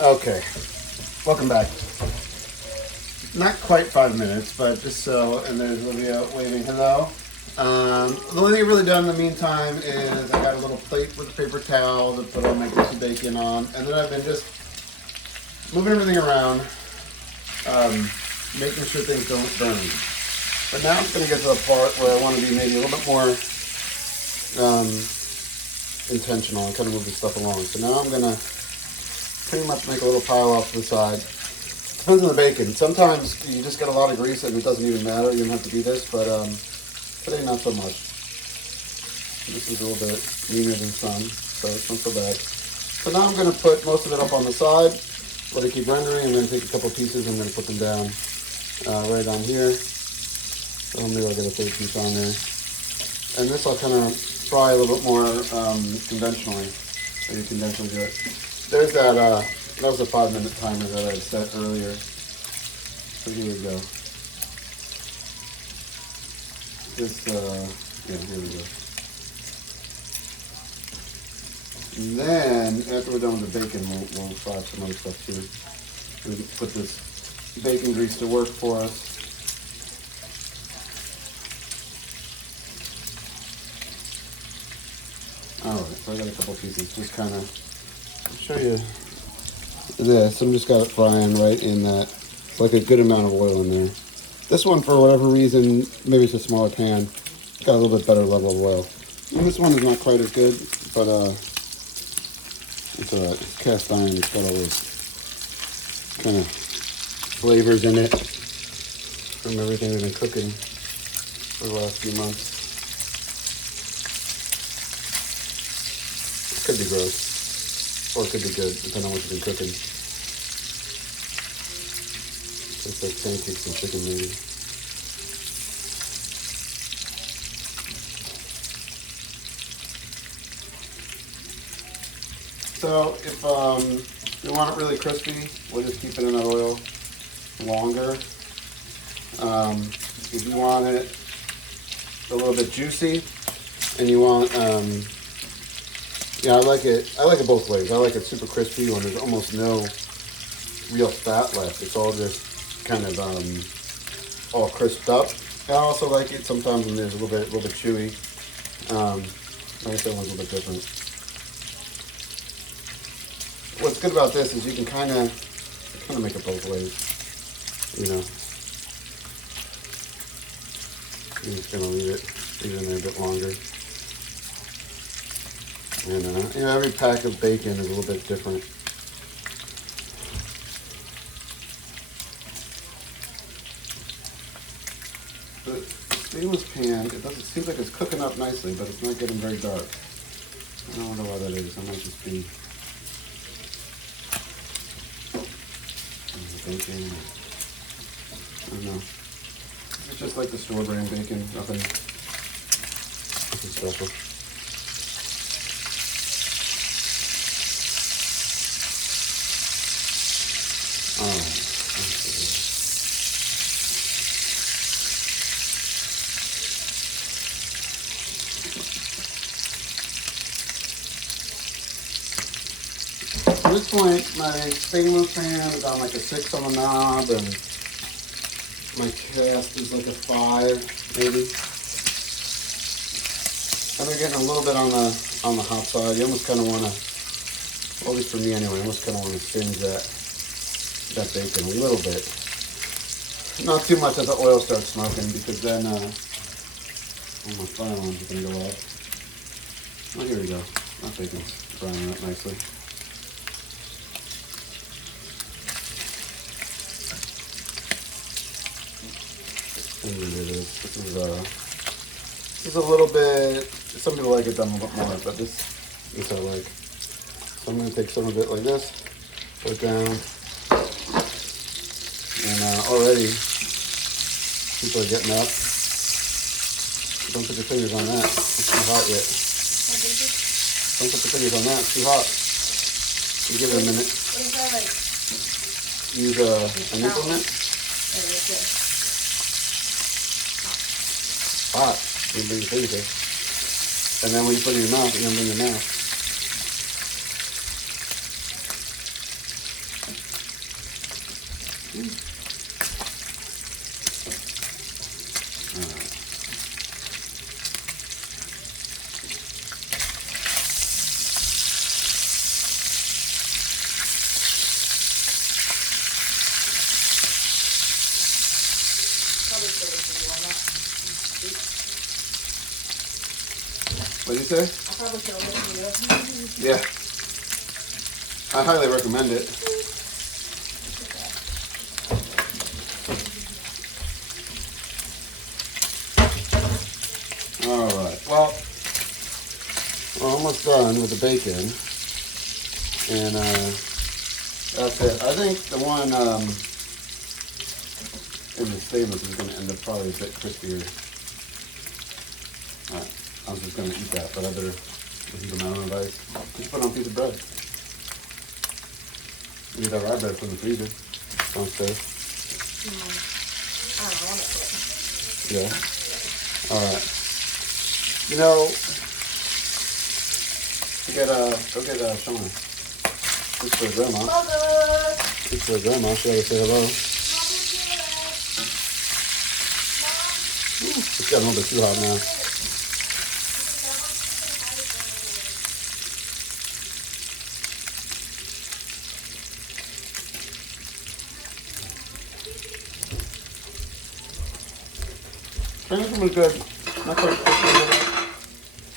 Okay, welcome back. Not quite 5 minutes, but just so, and there's Olivia waving hello. The only thing I've really done in the meantime is I got a little plate with a paper towel to put all my greasy bacon on, and then I've been just moving everything around, making sure things don't burn. But now it's going to get to the part where I want to be maybe a little bit more um, intentional and kind of move this stuff along. So now I'm going to pretty much make a little pile off to the side. Depends on the bacon. Sometimes you just get a lot of grease and it doesn't even matter. You don't have to do this, but today not so much. This is a little bit leaner than some, so it's not so bad. So now I'm going to put most of it up on the side, let it keep rendering, and then take a couple pieces and then put them down right on here. So maybe I'll get a third piece on there. And this I'll kind of fry a little bit more conventionally, or you conventionally do it. There's that, that was a 5-minute timer that I had set earlier. So here we go. This, yeah, here we go. And then, after we're done with the bacon, we'll fry some other stuff too. We can put this bacon grease to work for us. Alright, so I got a couple pieces, just kind of, I'll show you this. I'm just got it frying right in that. It's like a good amount of oil in there. This one, for whatever reason, maybe it's a smaller pan, got a little bit better level of oil. And this one is not quite as good, but it's cast iron. It's got all those kind of flavors in it from everything we've been cooking for the last few months. It could be gross, or it could be good, depending on what you've been cooking. It's like pancakes and chicken maybe. So if you want it really crispy, we'll just keep it in that oil longer. If you want it a little bit juicy, and you want, yeah, I like it both ways. I like it super crispy when there's almost no real fat left. It's all just kind of all crisped up. I also like it sometimes when there's a little bit chewy. Like I said, one's a little bit different. What's good about this is you can kind of make it both ways. You know, I'm just gonna leave it in there a bit longer. And you know, every pack of bacon is a little bit different. The stainless pan, it seems like it's cooking up nicely, but it's not getting very dark. I don't know why that is. That might just be bacon. I don't know. It's just like the store brand bacon, nothing special. Oh. At this point, my stainless pan is on like a 6 on the knob, and my cast is like a 5, maybe. And they're getting a little bit on the hot side. You almost kind of want to, well, at least for me anyway, I almost kind of want to singe that bacon a little bit. Not too much as the oil starts smoking, because then all my fire alarms are going to go off. Oh, here we go. That bacon's browning up nicely. This is a little bit, some people like it done a little bit more, but this I like. So I'm going to take some of it like this, put it down, and already people are getting up. Don't put your fingers on that, it's too hot yet. Don't put your fingers on that, it's too hot. You give it a minute. Use an implement. Hot. You bring your fingers in. And then when you put it in your mouth, you don't bring your mouth. What did you say? I probably should have you. Yeah. I highly recommend it. Alright, well, we're almost done with the bacon. And that's it. I think the one in the stainless is going to end up probably a bit crispier. Alright, I was just going to eat that, but I better listen to my own advice. Just put it on a piece of bread. Need that rye bread from the freezer downstairs. I don't want it. Yeah. Alright. You know, go get Shauna. It's for grandma. Mother! It's for grandma. She had to say hello. It's getting a little bit too hot now. This was good. Not quite good.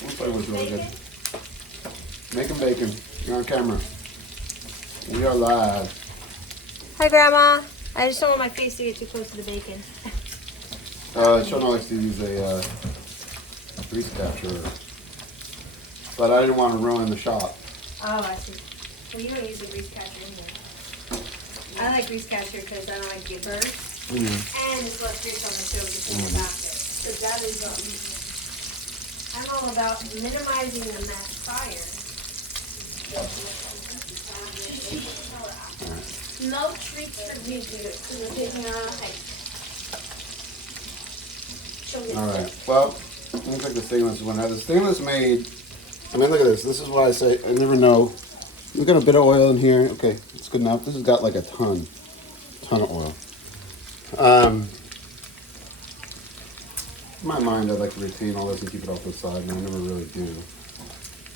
This one was really good. Making bacon. You're on camera. We are live. Hi, Grandma. I just don't want my face to get too close to the bacon. Shauna likes to use a grease catcher, but I didn't want to ruin the shot. Oh, I see. Well, you don't use the grease catcher anyway. I like grease catcher because I don't like to get burnt. And it's less grease on the stove just in the basket. So that is I'm all about minimizing the mass fire. No treats for you. All right. Well, looks like the stainless one. Now the stainless made. I mean, look at this. This is why I say I never know. We've got a bit of oil in here. Okay, it's good enough. This has got like a ton of oil. In my mind, I'd like to retain all this and keep it off the side, and I never really do.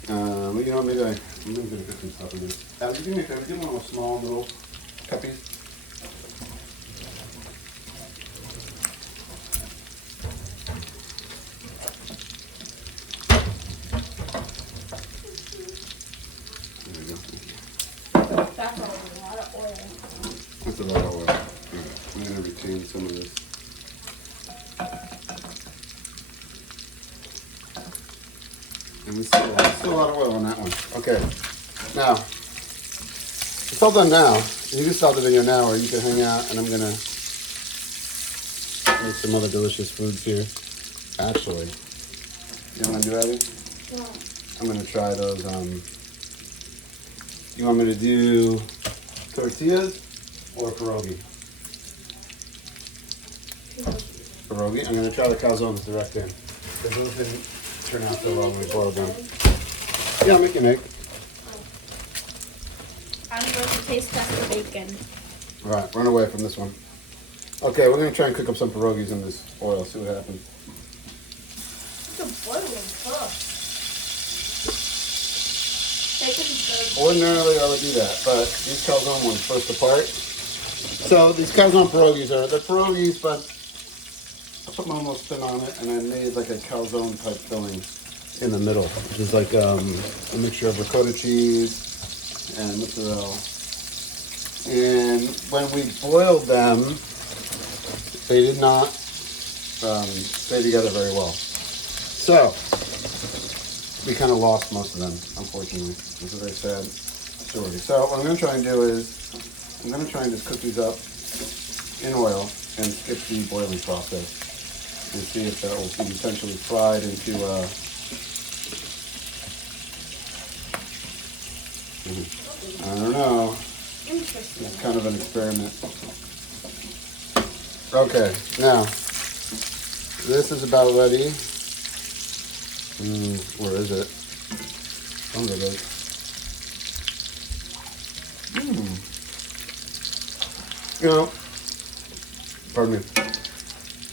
But you know, maybe I'm gonna put some stuff in this. You give me a favor. Give me one of those small little cuppies. There we go. That's a lot of oil. That's a lot of oil. All right. I'm gonna retain some of this. And we still a lot of oil on that one. Okay. Now, it's all done now. You can stop the video now, or you can hang out, and I'm gonna make some other delicious foods here. Actually, you know what I'm gonna do, Abby? Yeah. I'm gonna try those. You want me to do tortillas or pierogi? Pierogi. I'm gonna try the calzones direct in. Because those didn't turn out so well when we boiled them. Yeah, I'll make an egg. I'm going to taste test the bacon. All right, run away from this one. Okay, we're gonna try and cook up some pierogies in this oil. See what happens. It's a boiling cook. Bacon's good. Ordinarily, I would do that, but these calzone ones burst apart. So these calzone pierogies they're pierogies, but I put my own little spin on it, and I made like a calzone type filling in the middle, which is like a mixture of ricotta cheese and mozzarella. And when we boiled them, they did not stay together very well. So we kind of lost most of them, unfortunately. It's a very sad story. So what I'm going to try and do is I'm going to try and just cook these up in oil and skip the boiling process and see if that will be potentially fried into I don't know. Interesting. It's kind of an experiment. Okay, now this is about ready. Where is it? Under it. You know, Pardon me.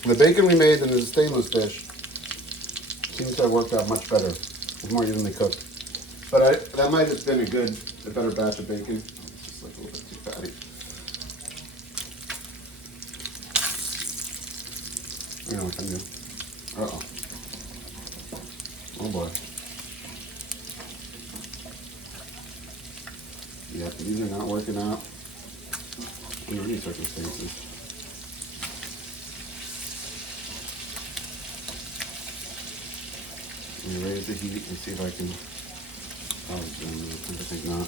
The bacon we made in the stainless dish seems to have worked out much better. It's more evenly cooked. But that might have been a better batch of bacon. It's just like a little bit too fatty. You know what I can do. Uh-oh. Oh boy. Yeah, these are not working out under any circumstances. Let me raise the heat and see if I can. Oh, I think not.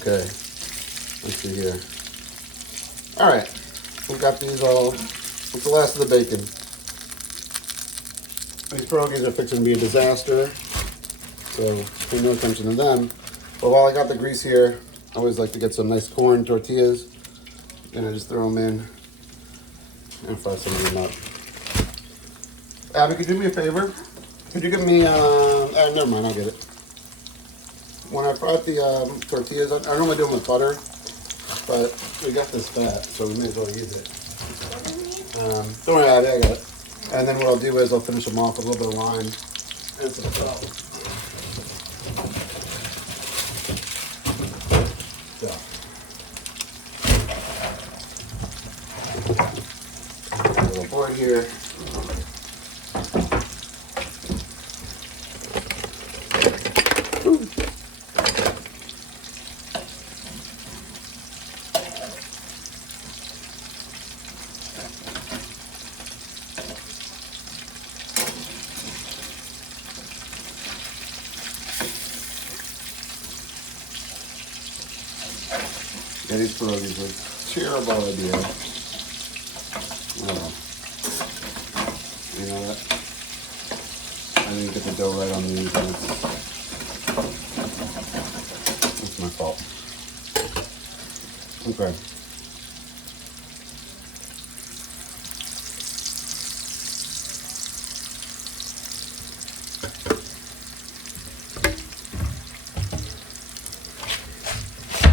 Okay, let's see here. All right, we've got these all. What's the last of the bacon? These pierogies are fixing to be a disaster, so pay no attention to them. But while I got the grease here, I always like to get some nice corn tortillas. And I just throw them in and fry some of them up. Abby, could you do me a favor? Could you give me, never mind, I'll get it. When I fry up the tortillas, I normally do them with butter, but we got this fat, so we may as well use it. Don't worry, Abby, I got it. And then what I'll do is I'll finish them off with a little bit of lime and some salt. So, a little board here. Yeah, these pierogies are a terrible idea. Oh. You know what? I didn't get the dough right on these. And it's my fault. Okay.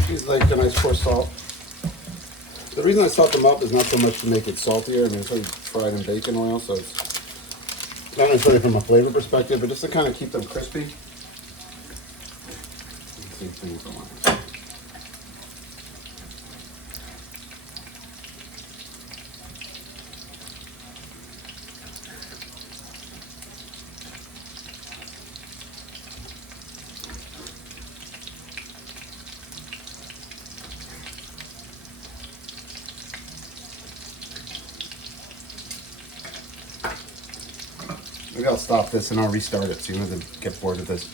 These like a nice coarse salt. The reason I salt them up is not so much to make it saltier. I mean, it's already fried in bacon oil, so it's not necessarily from a flavor perspective, but just to kind of keep them crispy. Same thing with the lime. Maybe I'll stop this and I'll restart it so you don't have to get bored of this.